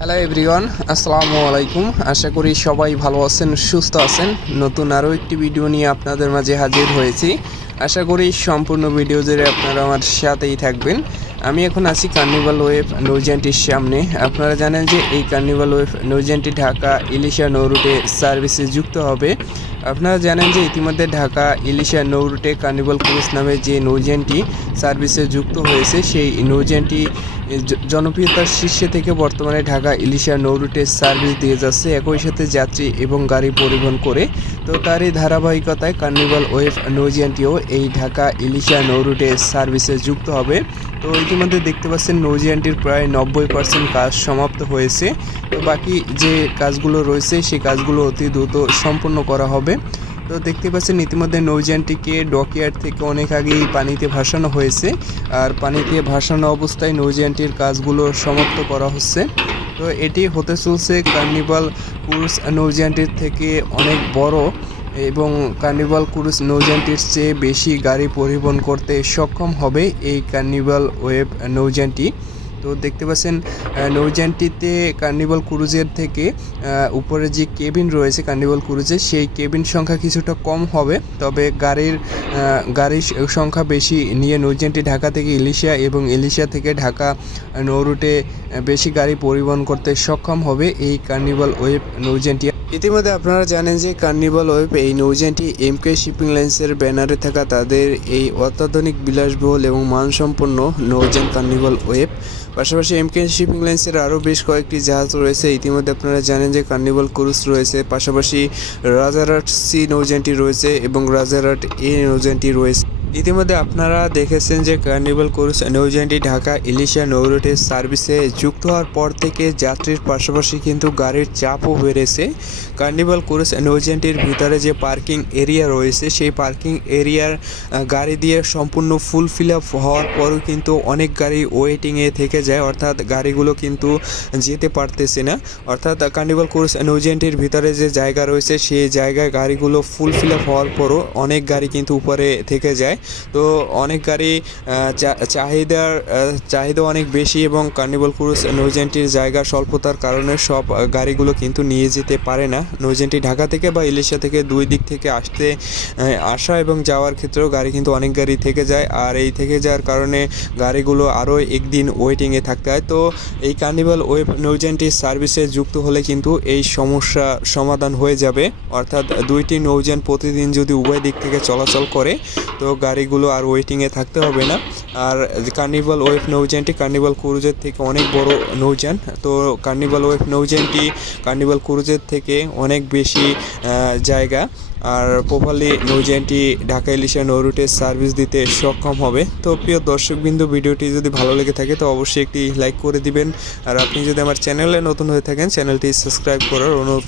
Hello everyone, আসসালামু আলাইকুম। আশা করি সবাই ভালো আছেন, সুস্থ আছেন। নতুন আরও একটি ভিডিও নিয়ে আপনাদের মাঝে হাজির হয়েছি। আশা করি সম্পূর্ণ ভিডিও জুড়ে আপনারা আমার সাথেই থাকবেন। আমি এখন আছি কার্নিভাল ওয়েভ নৌযানটির সামনে। আপনারা জানেন যে এই কার্নিভাল ওয়েভ নৌযানটি ঢাকা ইলিশা নৌরুটে সার্ভিসে যুক্ত হবে। আপনারা জানেন যে ইতিমধ্যে ঢাকা ইলিশা নৌরুটে কার্নিভাল ক্রুজ নামে যে নৌযানটি সার্ভিসে যুক্ত হয়েছে, সেই নৌযানটি জনপ্রিয়তার শীর্ষে থেকে বর্তমানে ঢাকা ইলিশা নৌরুটে সার্ভিস দিয়ে যাচ্ছে, একই সাথে যাত্রী এবং গাড়ি পরিবহন করে। তো তারই ধারাবাহিকতায় কার্নিভাল ওয়েভ নৌযানটিও এই ঢাকা ইলিশা নৌরুটে সার্ভিসে যুক্ত হবে। তো ইতিমধ্যে দেখতে পাচ্ছেন নৌযানটির প্রায় 90% কাজ সমাপ্ত হয়েছে। তো বাকি যে কাজগুলো রয়েছে সেই কাজগুলো অতি দ্রুত সম্পন্ন করা হবে। তো দেখতে পাচ্ছেন ইতিমধ্যে নৌযানটিকে ডকইয়ার্ড থেকে অনেক আগেই পানিতে ভাসানো হয়েছে, আর পানিতে ভাসানো অবস্থায় নৌযানটির কাজগুলো সমাপ্ত করা হচ্ছে। তো এটি হতে চলছে কার্নিভাল ক্রুজ নৌযানটির থেকে অনেক বড়, এবং কার্নিভাল ক্রুজ নৌযানটির চেয়ে বেশি গাড়ি পরিবহন করতে সক্ষম হবে এই কার্নিভাল ওয়েভ নৌযানটি। তো দেখতে পাচ্ছেন নৌযানটিতে কার্নিভাল ক্রুজের থেকে উপরে যে কেবিন রয়েছে কার্নিভাল ক্রুজের, সেই কেবিন সংখ্যা কিছুটা কম হবে, তবে গাড়ির সংখ্যা বেশি নিয়ে নৌযানটি ঢাকা থেকে ইলিশা এবং ইলিশা থেকে ঢাকা নৌরুটে বেশি গাড়ি পরিবহন করতে সক্ষম হবে এই কার্নিভাল ওয়েভ নৌযানটি। ইতিমধ্যে আপনারা জানেন যে কার্নিভাল ওয়েভ এই নৌযানটি এমকে শিপিং লাইন্সের ব্যানারে থাকা তাদের এই অত্যাধুনিক বিলাসবহুল এবং মানসম্পন্ন নৌযান কার্নিভাল ওয়েভ। পাশাপাশি এমকে শিপিং লাইন্সের আরও বেশ কয়েকটি জাহাজ রয়েছে। ইতিমধ্যে আপনারা জানেন যে কার্নিভাল ক্রুজ রয়েছে, পাশাপাশি রাজারহাট সি নৌযানটি রয়েছে এবং রাজারহাট এ নৌযানটি রয়েছে। ইতিমধ্যে আপনারা দেখেছেন যে কার্নিভাল ক্রুজ নৌযানটি ঢাকা ইলিশা নৌরুটে সার্ভিসে যুক্ত হওয়ার পর থেকে যাত্রীর পাশাপাশি কিন্তু গাড়ির চাপও বেড়েছে। কার্নিভাল ক্রুজ নৌযানটির ভিতরে যে পার্কিং এরিয়া রয়েছে, সেই পার্কিং এরিয়ার গাড়ি দিয়ে সম্পূর্ণ ফুল ফিল আপ হওয়ার পরও কিন্তু অনেক গাড়ি ওয়েটিংয়ে থেকে যায়, অর্থাৎ গাড়িগুলো কিন্তু যেতে পারতেছে না। অর্থাৎ কার্নিভাল ক্রুজ নৌযানটির ভিতরে যে জায়গা রয়েছে, সেই জায়গায় গাড়িগুলো ফুল ফিল আপ হওয়ার পরও অনেক গাড়ি কিন্তু উপরে থেকে যায়। তো অনেক গাড়ি চাহিদা অনেক বেশি, এবং কার্নিভাল ক্রুজ নৌযানটির জায়গা স্বল্পতার কারণে সব গাড়িগুলো কিন্তু নিয়ে যেতে পারে না। নৌযানটি ঢাকা থেকে বা ইলিশা থেকে দুই দিক থেকে আসা এবং যাওয়ার ক্ষেত্রেও গাড়ি কিন্তু অনেক গাড়ি থেকে যায়, আর এই থেকে যাওয়ার কারণে গাড়িগুলো আরও একদিন ওয়েটিংয়ে থাকতে হয়। তো এই কার্নিভাল ওয়েভ নৌযানটি সার্ভিসে যুক্ত হলে কিন্তু এই সমস্যা সমাধান হয়ে যাবে। অর্থাৎ দুইটি নৌযান প্রতিদিন যদি উভয় দিক থেকে চলাচল করে, তো গাড়িগুলো আর ওয়েটিংয়ে থাকতে হবে না। আর কার্নিভাল ওয়েভ নৌযানটি কার্নিভাল ক্রুজের থেকে অনেক বড় নৌযান। তো কার্নিভাল ওয়েভ নৌযানটি কার্নিভাল ক্রুজের থেকে অনেক বেশি জায়গা আর প্রপারলি নৌযানটি ঢাকা ইলিশা নৌরুটে সার্ভিস দিতে সক্ষম হবে। তো প্রিয় দর্শকবৃন্দ, ভিডিওটি যদি ভালো লেগে থাকে তো অবশ্যই একটি লাইক করে দিবেন, আর আপনি যদি আমার চ্যানেলে নতুন হয়ে থাকেন চ্যানেলটি সাবস্ক্রাইব করার অনুরোধ।